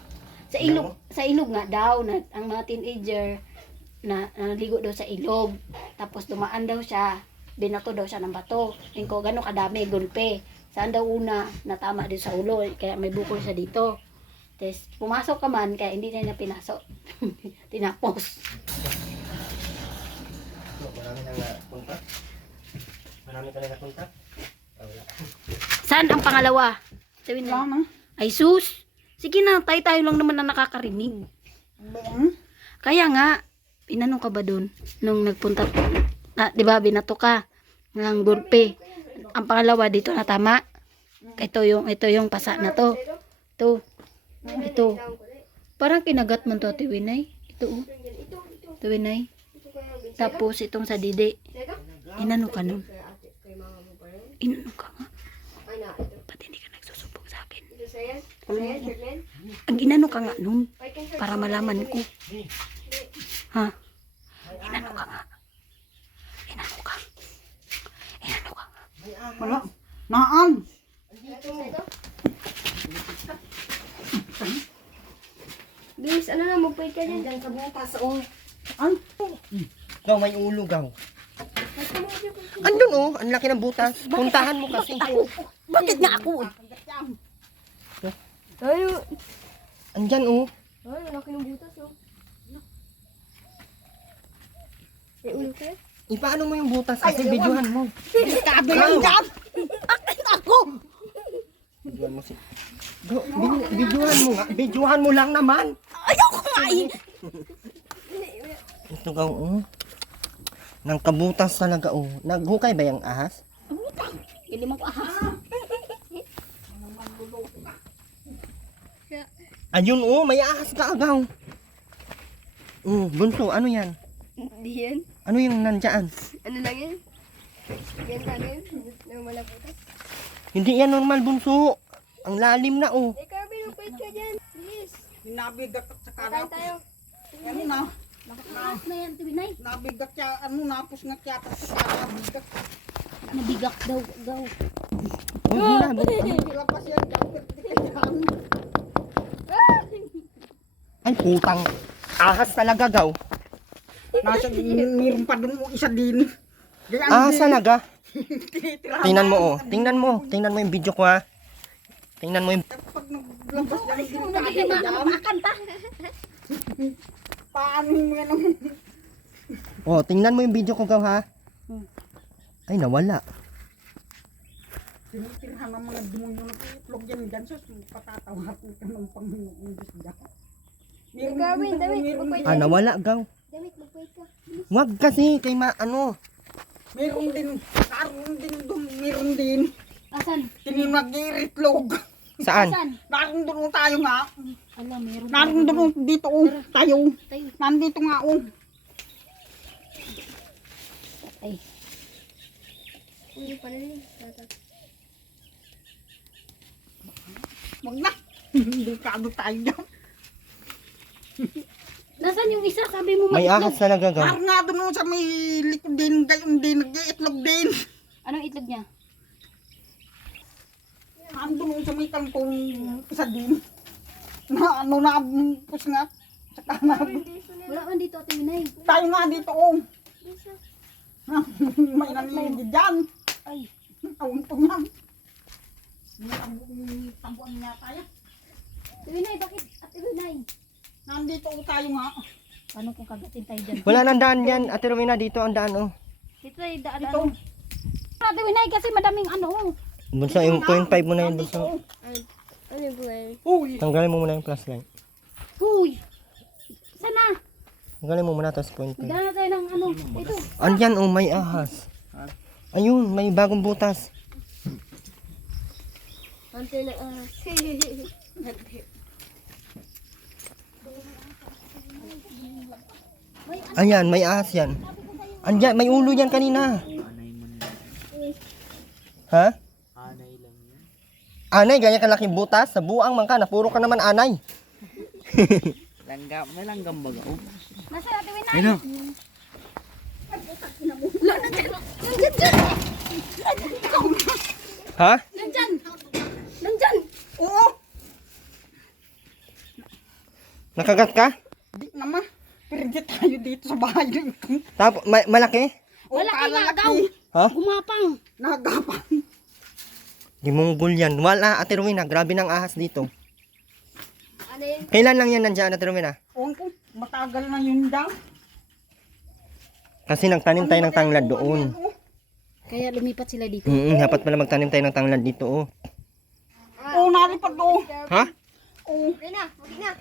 Sa ilog nga daw, ang mga teenager na naligo daw sa ilog. Tapos dumaan daw siya, binato daw siya ng bato. Tingin ko, gano'ng kadami, gulpe. Saan daw una, natama din sa ulo, kaya may bukol siya dito. Tapos pumasok ka man, kaya hindi na niya pinasok. Tinapos. Marami na napunta. Marami ka na napunta. Wala. Saan ang pangalawa? Sabihin Wala na. na. Ay sus! Sige na, tayo lang naman na nakakarinig. Kaya nga, inanong ka ba dun? Nung nagpunta, di ba, binato ka ng gulpe. Ang pangalawa dito na tama. Ito yung pasa na to. Ito. Parang kinagat man to, Ate Winay. Ito, oh. Ate Winay. Tapos itong sa didi. Inano ka nun? Inano ka nga? Ba't hindi ka nagsusubok sa akin? Ang inano ka nga nun? Para malaman ko. Ha? Inano ka nga? Inano ka? Inano ka nga? Wala. Naan. Bilis, ano na, magpahit ka dyan. Diyan sa butas, oh. Ano? Gaw, may ulo, gaw. Andun, oh. Ang laki ng butas. Puntahan mo kasi. Bakit nga ako? Ay, Andyan, oh. ay, laki ng butas, oh. May ulo ka? Ipaano mo yung butas kasi videohan mo. Kabe lang dyan. Ako. Videohan mo si... Go, videohan mo nga. Videohan mo lang naman. Ayoko nga eh. Ito gaw, oh. Nang kabutas talaga, oh. Naghukay ba yung ahas? Hindi mo ko ahas. Ayun, oh. May ahas ka, agaw. Bunso, ano yan? Hindi yan. Ano yung nandyan? Ano lang yan? Yan ka na yun. Nang malabutas. Hindi yan normal, bunso. Ang lalim na, oh. Eh, Carmen, magpahit ka dyan. Bilis. Nabigat at sa Kain karap. tayo. Ano na? Ahas na yan, Tibinay. Nabigat siya. Ano, napos nga siya at sa karap. Nabigat. Nabigak daw. Huwag mo na. Lapas yan. Ay, putang. Ahas talaga, gaw. Nasa, mayroon pa doon isa din. Ahas talaga. Tingnan mo, oh. Tingnan mo yung video ko, ha. Tingnan mo yung... Pag naglabas yan, hindi ka Nabigak na makakanta. paano mo yan ang... Oh, tingnan mo yung video ko, gaw, ha. Ay, nawala. Tinitirhan ng mga demonyo na itlog yan dyan. Sus, patatawag ka ng Panginoon dyan. Gawin, damit, magpait Ah, nawala, gaw. Damit, magpait ka. Wag kasi, kay ano. Meron din, karoon din doon, meron din. Asan? Nag-iitlog. Saan? Asan? Naroon doon tayo nga. Ala, meron. Naroon doon dito tayo. Tayo. Nandito nga Ay. Hindi pa rin. Tatat. Wag na. Delikado tayo dyan. Nasaan yung isa? Sabi mo May maitlog. ahas talaga, gaw. Naroon nga doon sa may likod din, gayon din, nag-iitlog din. Anong itlog niya? Andun sa may kantong isa din. Na ano na, pus nga. Saka na, Wala man dito, Ate Winay. tayo nga dito may nangingi dyan. Ay. Awang to nga. May tabuan niya tayo. Ate Winay, bakit? Ate Winay. Nandito tayo nga. Paano kung kagatin tayo dyan? Wala nang daan yan. Ate Rowena, dito ang daan, oh. Dito ay daan. Dito. Ate Winay, kasi madaming ano. Bunso, yung 0.5 mo na yun, bunso. Ano po yan? Uy, Tanggalin mo muna yung flashlight. Huy! Sana? Tanggalin mo muna, tapos 0.5. Daan na tayo ng ano. Ito. Andyan, oh, may ahas. Ayun, may bagong butas. Ante na Ayan, may ahas yan. Andyan, may ulo yan kanina. Ha? Anay lang yan. Anay, ganyan kalaking butas. Sa buang man ka, napuro ka naman anay. Langgam, may langgam baga. Oh. Nasa Ate Winay? Ayun o. Ha? Nandyan! Nandyan! oo. Nakagat ka? Di naman. Pero di tayo dito sa bahay dito. Tapos, malaki? Malaki nga, gaw! Ha? Gumapang! Nagapang. Dimonggol yan. Wala, Ate Rowena. Grabe ng ahas dito. Ano yun? Kailan lang yan nandyan, Ate Rowena? Ewan ko, matagal na yun daw. Kasi nagtanim tayo ng tanglad doon. Kaya lumipat sila dito. Dapat pala magtanim tayo ng tanglad dito, oh. Oo, nalipat oo. Ha? Oo. Wala na, wag na.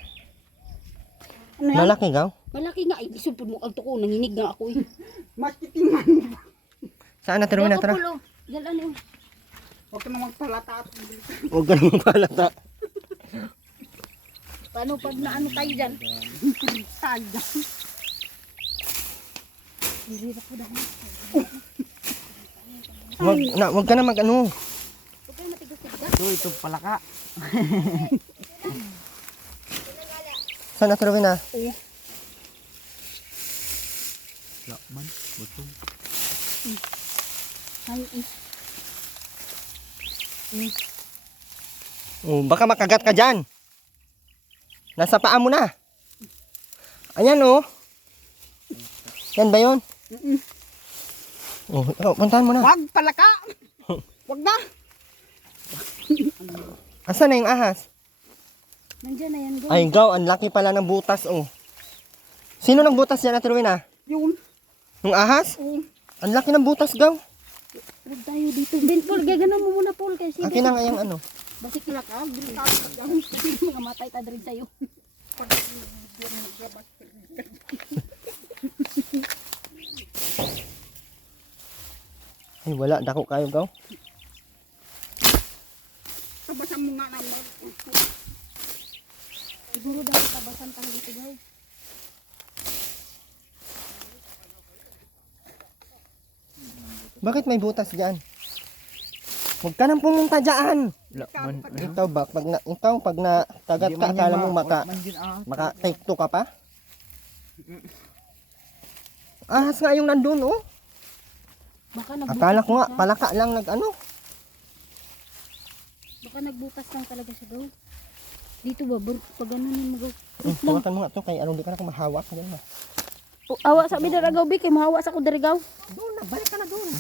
Ano yan? Malaki, gaw? Malaki nga. Ay, isumpod mo ang tuko. Nanginig nga ako eh. Makiting man. Saan, Ate Rowena? Tara. Pulo. Diyan ano. Huwag ka na magpalata at Huwag ka naman palata. Paano pag naano tayo dyan? tayo. Nilira ko dahil. Huwag ka na mag ano. Huwag kayo matigas-tigas. So, ito palaka. Saan, Ate Rowena? Lakman, butong. Ay, ay. Oh, baka makagat ka dyan. Nasa paa mo na. Ayan, oh. Yan ba yun? Oh, puntahan mo na. Wag palaka. Wag na. Asan na yung ahas? Nandyan na yan. Go. Ay, gaw, ang laki pala ng butas, oh. Sino nagbutas yan, Ate Rowena? Yun. Yung ahas? Ang laki ng butas, gaw. Huwag tayo dito. Ben, Paul, gaganon mo muna, Paul. Kasi Akin na nga yung ano. basik na ka. Mga matay ta rin sa'yo. Ay, wala. Dako kayo, gaw. Tabasan mo nga naman. Siguro dahil tabasan tayo dito, guys. Bakit may butas dyan? Huwag ka nang pumunta dyan. Lakman. Ikaw, pag nakagat ka, akala mo maka take 2 ka pa? Ahas nga yung nandun, oh. Baka nagbutas Akala ko nga, siya. palaka lang nag-ano. Baka nagbutas lang talaga siya, gaw. Dito ba? Pag gano'n mo, gaw. Hawakan mo nga to, kay ano, di ka na kumahawak. Yan ba? Awa sa mi daragaw, bi. Kay mahawa sa ko daragaw. Doon na, balik ka na doon.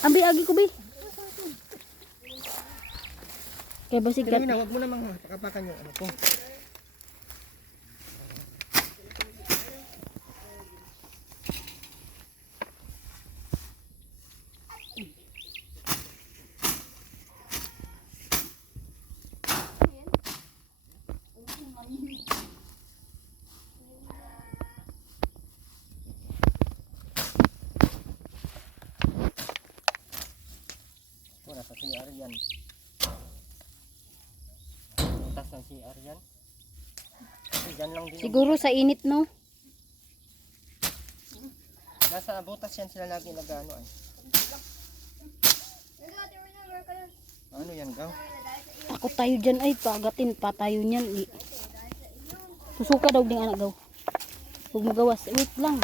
Ambi, agi ko, bi. Kaya basig ka. Silvina, huwag mo namang pakapakan yung ano ko. yan. Butas ng CR yan. Kasi dyan lang din. Siguro sa init, no? Nasa butas yan sila lagi nag-ano ay. Ano yan, gaw? Takot tayo dyan ay. Pagatin pa tayo niyan. Susuka daw ding anak gaw. Huwag magawas. Wait lang.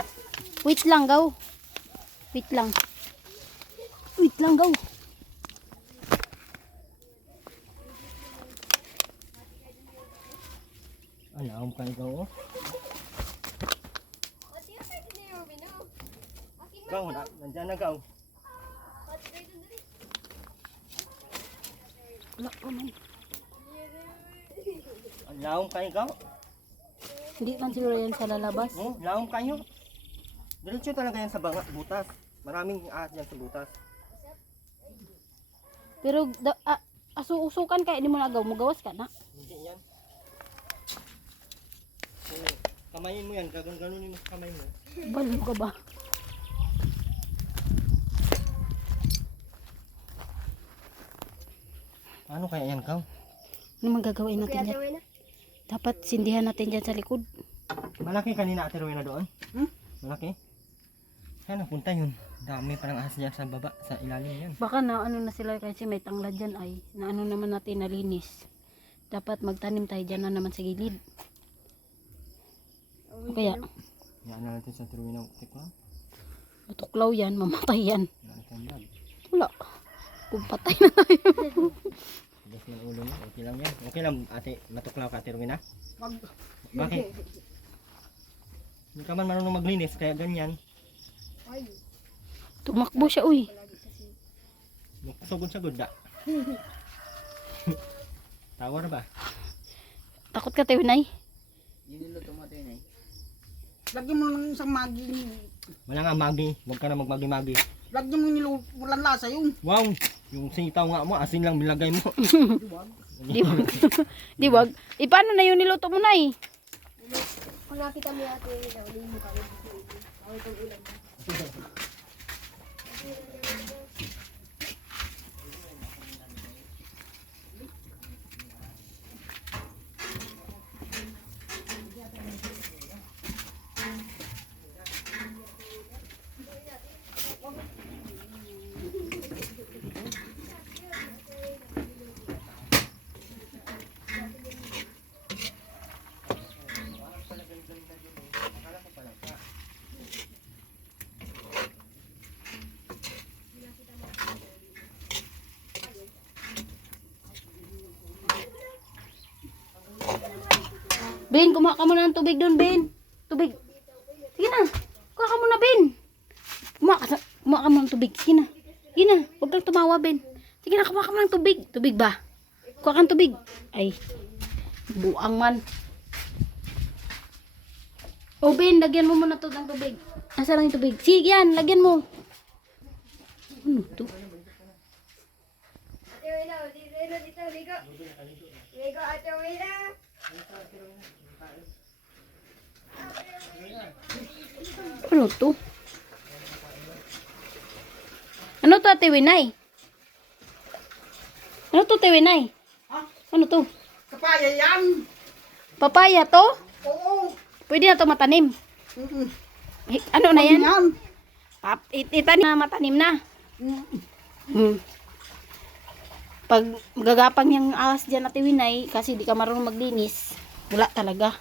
Wait lang gaw. Wait lang. Wait lang gaw. Alam ka ikaw oh. Gaw na, nandyan na gaw. Wala ko man. Laom kayo gaw. Hindi man siguro yan sa lalabas. Oh, laom kayo. Diretso talaga yan sa butas. Maraming ahas yan sa butas. Pero aso-usukan kaya di mo nagaw. Magawas ka na. Hindi yan. So, kamayin mo yan, ganunin mo sa kamay mo. Balo ka ba? Ano kaya yan, Kaw? Ano man gagawin natin yan? Dapat sindihan natin dyan sa likod. Malaki kanina Ate Rowena doon? Hmm? Malaki? Saan napunta yun? Dami parang ahas dyan sa baba, sa ilalim yan. Baka na ano na sila kasi may tanglad dyan ay. Na ano naman natin nalinis. Dapat magtanim tayo dyan na naman sa gilid. Kaya, Yan na natin sa Ate Rowena. Tikla. matuklaw yan, mamatay yan. Yan ang vlog. Wala. Kung patay na tayo. Tigas ng ulo niya. Okay lang yan. Okay lang, ate. Matuklaw ka, Ate Rowena. Wag. Bakit? Hindi ka man marunong maglinis, kaya ganyan. Tumakbo siya, uy. Sugod sa gudda. Tawar ba? Takot ka, Tewenay. Yun yung luto mo ito yun eh. Lagyan mo ng isang magi. Wala nga magi. Huwag ka na magmagi-magi. Lagyan mo nilo. Walang lasa yun. Wow! Yung sitaw nga mo, asin lang bilagay mo. Di wag. Di wag. E, paano na yun niluto mo na eh? Kung nakita mo ate, ulihin mo kami. Ako itong ulam. Ben, kumuha ka muna ng tubig doon, Ben. Tubig. Sige na. Kuha ka muna, Ben. Kumuha ka muna ng tubig. Sige na. Sige na. Huwag kang tumawa, Ben. Sige na, kumuha ka muna ng tubig. Tubig ba? Kuha kang tubig. Ay. Buang man. O, Ben, lagyan mo muna to ng tubig. Asa lang yung tubig? Sige, yan. Lagyan mo. Ano to? Ate Wina, dito, ligo. Ligo, Ate Wina. Ano to? Ano to, Ate Winay? Ano to, Ate Winay? Ha? Ano to? Kapaya yan. Papaya to? Oo. Pwede na to matanim. Mm-mm. Ano na yan? Yan. Itanim na matanim na. Mm. Pag gagapang yung ahas dyan, Ate Winay, kasi di ka marunong maglinis, wala talaga.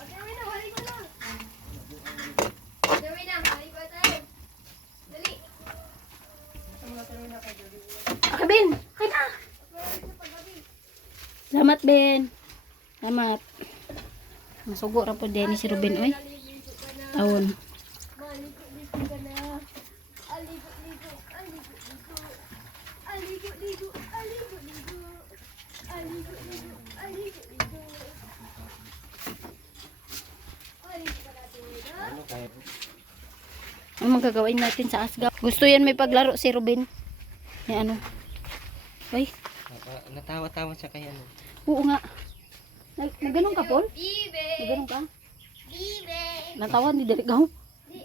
Ate Wina, balik ko na. Ate Wina, balik ko tayo. Dali. Okay, Ben. Okay na. Salamat, Ben. Salamat. Masugo ra po din si Ruben, oy. Taon. Maligo-ligo ka na. Aligo-ligo, aligo-ligo. Aligo-ligo, aligo-ligo. Aligo-ligo, aligo-ligo. Aligo ka na, Ate Wina. Ano kaya? Ano magagawin natin sa asga? Gusto yan may paglaro si Ruben. May ano. Ay, Natawa-tawa siya kay ano. oo nga. Naganon ka, Paul? Naganon ka? Natawa ni Derigaw.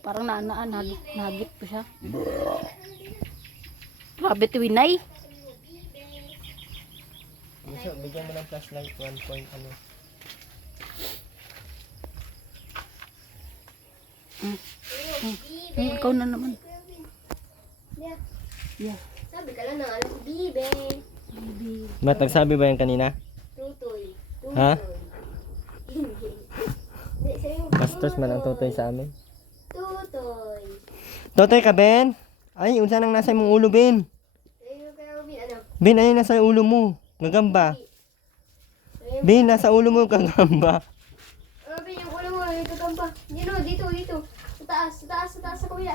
Parang nagip ko siya. Grabe to winay. Gusto, bigyan mo ng flashlight, 1 point ano. Ikaw na naman. Yeah. Sabi ka lang ng ano, bibe. Ba't nagsabi ba yan kanina? Tutoy. Ha? Hindi, sa'yo. Bastos man ang tutoy sa amin. Tutoy. Tutoy ka, Ben? Ay, unsa nang nasa imong ulo, Ben? Sa'yo ka, Robin, ano? Ben, ayun nasa ulo mo. Gagamba. Ben, nasa ulo mo gagamba. Robin, yung ulo mo, dito gamba. Dito. Sa taas, sa kabila.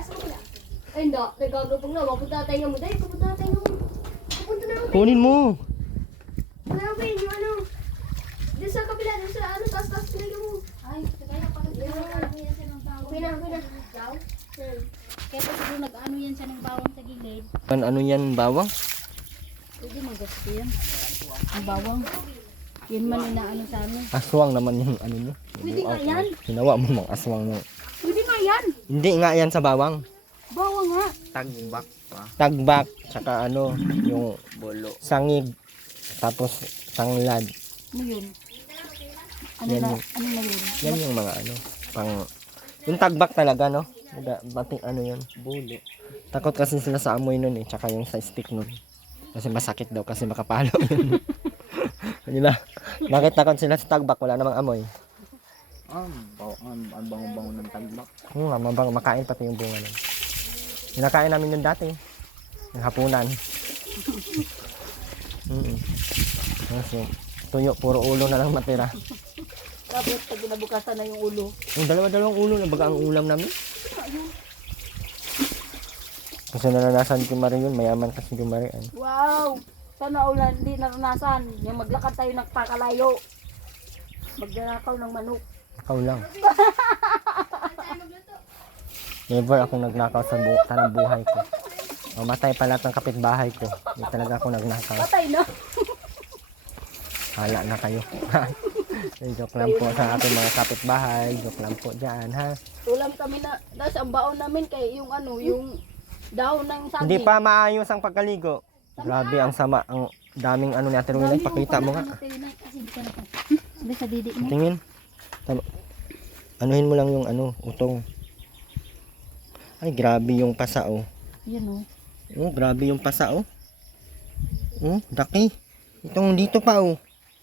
Ay, hindi. Nagagapag na. Mapunta tayo mo. Dahil, papunta tayo mo. Papunta na, Robin. Kunin mo. Robin, yung ano. Dito sa kabila, dito sa ano, taas, pinag mo. Ay, kaya pakagyan siya ng bawang. Okay na. Kaya pa siguro nag-ano yan siya ng bawang sa gilid. Ano yan, bawang? Pwede magasto yan. Ang bawang. Yun man inaano sa amin. Aswang naman yung ano mo. Pwede nga yan. Hinawa mo mga aswang mo. Pwede nga yan. Hindi nga yan sa bawang. Bawang nga. Tagbak pa. Tagbak, tsaka ano, yung Bolo. sangig, tapos tanglad. Ano yun? Ano Yan na, yung- ano na yun? Yan yung mga ano, pang... Yung tagbak talaga, no? Bating ano yun, bulo. Takot kasi sila sa amoy nun eh, tsaka yung sa stick nun. Kasi masakit daw kasi makapalo yun. Diba? Bakit takot sila sa tagbak? Wala namang amoy. Ang bango-bango ng tagbak. Oo nga, mabang makain pati yung bunga nun. Kinakain namin yun dati. Yung hapunan. Kasi tuyo, puro ulo na lang matira. Tapos pag ginabukasan na yung ulo. Yung dalawa-dalawang ulo na baga ang ulam namin. Kasi naranasan ko Marie yun, mayaman kasi yung Marie. Ano. Wow! Sana ulan, hindi naranasan. Yung maglakad tayo ng pakalayo. Magdanakaw ng manok. Ikaw lang. Never akong nagnakaw sa tanang buhay ko. Mamatay pa lahat ng kapitbahay ko. Hindi talaga ako nagnakaw. Patay na! Hala na kayo. Joke lang po sa ating mga kapitbahay. Joke lang po dyan, ha? Ulam kami na, tapos ang baon namin kay yung ano, yung daon ng saging. Hindi pa maayos ang pagkaligo. Grabe, ang sama. Ang daming ano ni Ate Rowena. Pakita mo nga. Kasi hindi ka na pa. Sabi sa didi mo. Tingin. Anuhin mo lang yung ano, utong. Ay, grabe yung pasa, oh. Yan o. Oh, grabe yung pasa, oh. Oh, daki. Itong dito pa, oh.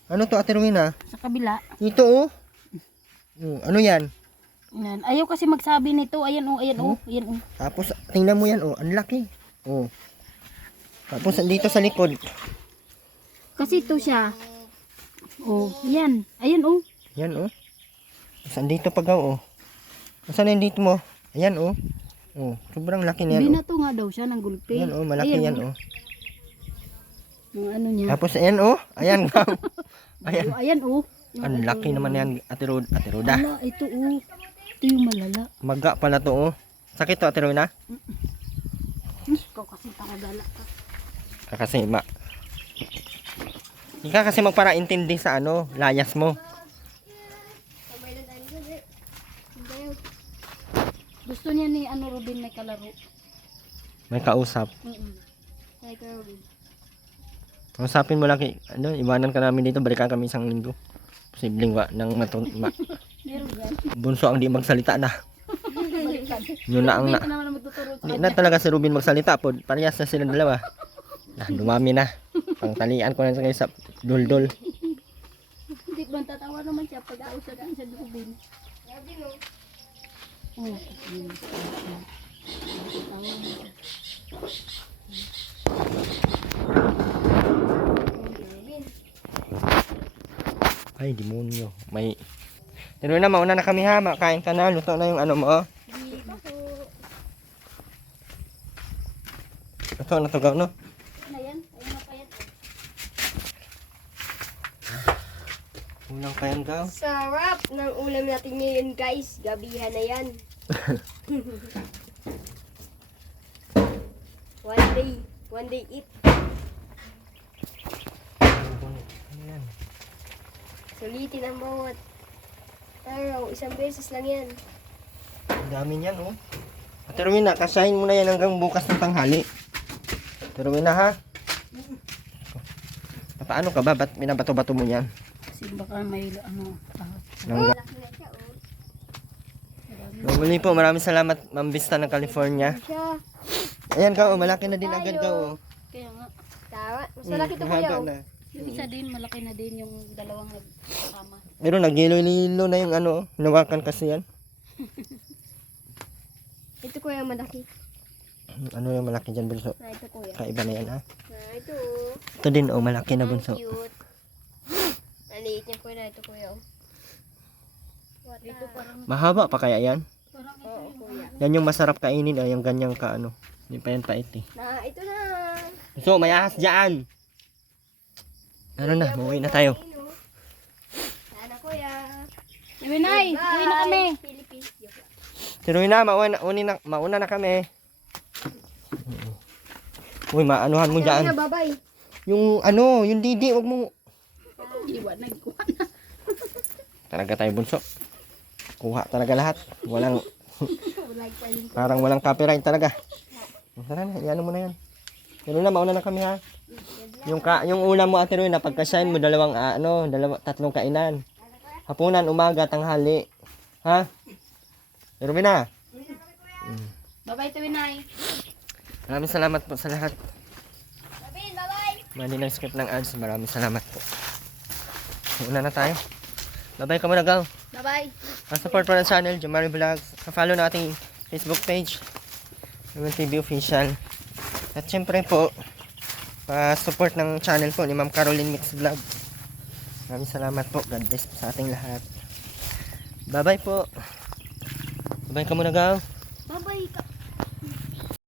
Ano to, Ate Rowena? Sa kabila. Ito, oh. Ano yan? Yan. Ayaw kasi magsabi nito. Ayan o, ayan o, ayan o. Tapos, tingnan mo yan, oh. Ang laki. Oh. Tapos, dito sa likod. Kasi ito siya. Oh, yan. Ayan o. Yan, oh. Tapos, dito pa gaw, oh. Saan yung dito mo? Ayan, oh. Oh, sobrang laki niyan, oh. Binato nga daw siya ng gulpi. Yan, oh. Malaki Ayan, yan, oh. Yung ano niya. Tapos, ayan, oh. Ayan, gaw. Ayan. Ayan o. Ang laki naman yan, Ate Roda. Ala, ito o. Ito yung malala. Maga pala to, oh. Sakit to, Ate Rowena? Ikaw kasi pakagala ka. Kasi, hindi ka kasi magpara-intindi sa ano, layas mo. Sabay na tayo sa dito. Gusto niya ni ano Robin may kalaro. May kausap. Tayo ka, Robin. Usapin mo lang, ano, iwanan ka namin dito, balikan kami isang linggo. Posibleng nang Meron yan. bunso ang di magsalita na. Balikan. Yun na ang Hindi na. ka naman magtuturo sa Hindi kanya. na talaga si Rubin magsalita po. Parehas na sila dalawa. Dumami na. Pangtalian ko na sa kayo sa dul-dul. Hindi ba tatawa naman siya pag ausagan siya Robin. Robin, oh. Oh. Ay, demonyo. May... Pero na, mauna na kami ha. Makain ka na. Luto na yung ano mo. Oh. Ito, natugaw, no? Ano yan? Ayun na pa yan. Ulang pa yan, gaw. Sarap ng ulam natin ngayon, guys. Gabihan na yan. One day eat. Sulitin ang bawat araw. Isang beses lang yan. Ang dami niyan, oh. Ate Rowena, kasahin mo na yan hanggang bukas ng tanghali. Ate Rowena, ha? Paano ka ba? Ba't binabato-bato mo yan? Kasi baka may ano. Nangga. Laki na siya, oh. Muli po, maraming salamat, Ma'am Vista ng California. Siya. Ayan ka, oh, malaki na din agad ka, oh. Kaya nga. Tama. Mas malaki to kuya, Mahaba oh. na. Yung isa din, malaki na din yung dalawang nagkama. Pero nagyelo-lilo na yung ano, oh. Hinawakan kasi yan. Ito kuya, malaki. Ano yung malaki dyan, bunso? Na ito kuya. Kaiba na yan, ha? Na ito, oh. Ito din, oh, malaki na, Ang bunso. cute. Maliit niya kuya na ito kuya, oh. What Dito parang, Mahaba pa kaya yan? Oo, kuya. Yan yung masarap kainin, oh, yung ganyang ka, ano. Hindi pa yan pait, eh. Na, ito na. So, may ahas dyan. Ano na, mauwi na tayo. Ayun, oh. Sana kuya. Iwinay, uwi na kami. Philippines. Joke lang. Tiruin na, mauna na kami. Uy, maanuhan mo Kaya dyan. na, bye-bye. Yung ano, yung didi, wag mo. Iwan na. Talaga tayo, bunso. Kuha talaga lahat. Walang, Like pa din. parang walang copyright talaga. Tara na, iano mo na yan. Pero na, mauna na kami, ha. Yung ulam mo, Ate Rowena, pagkasahin mo, tatlong kainan. Hapunan, umaga, tanghali. Ha? Pero na. Bye-bye, Iwinay. Maraming salamat po sa lahat. Bye-bye. Mali ng script ng ads. Maraming salamat po. Una na tayo. Bye-bye ka muna, Gaw. Bye-bye. Support po ng channel, Jomari Vlogs. Follow na ating Facebook page, Naman TV Official. At syempre po, pa-support ng channel po ni Ma'am Caroline Mix Vlog. Maraming salamat po. God bless po sa ating lahat. Bye-bye po. Bye-bye ka muna, Gaw. Bye-bye.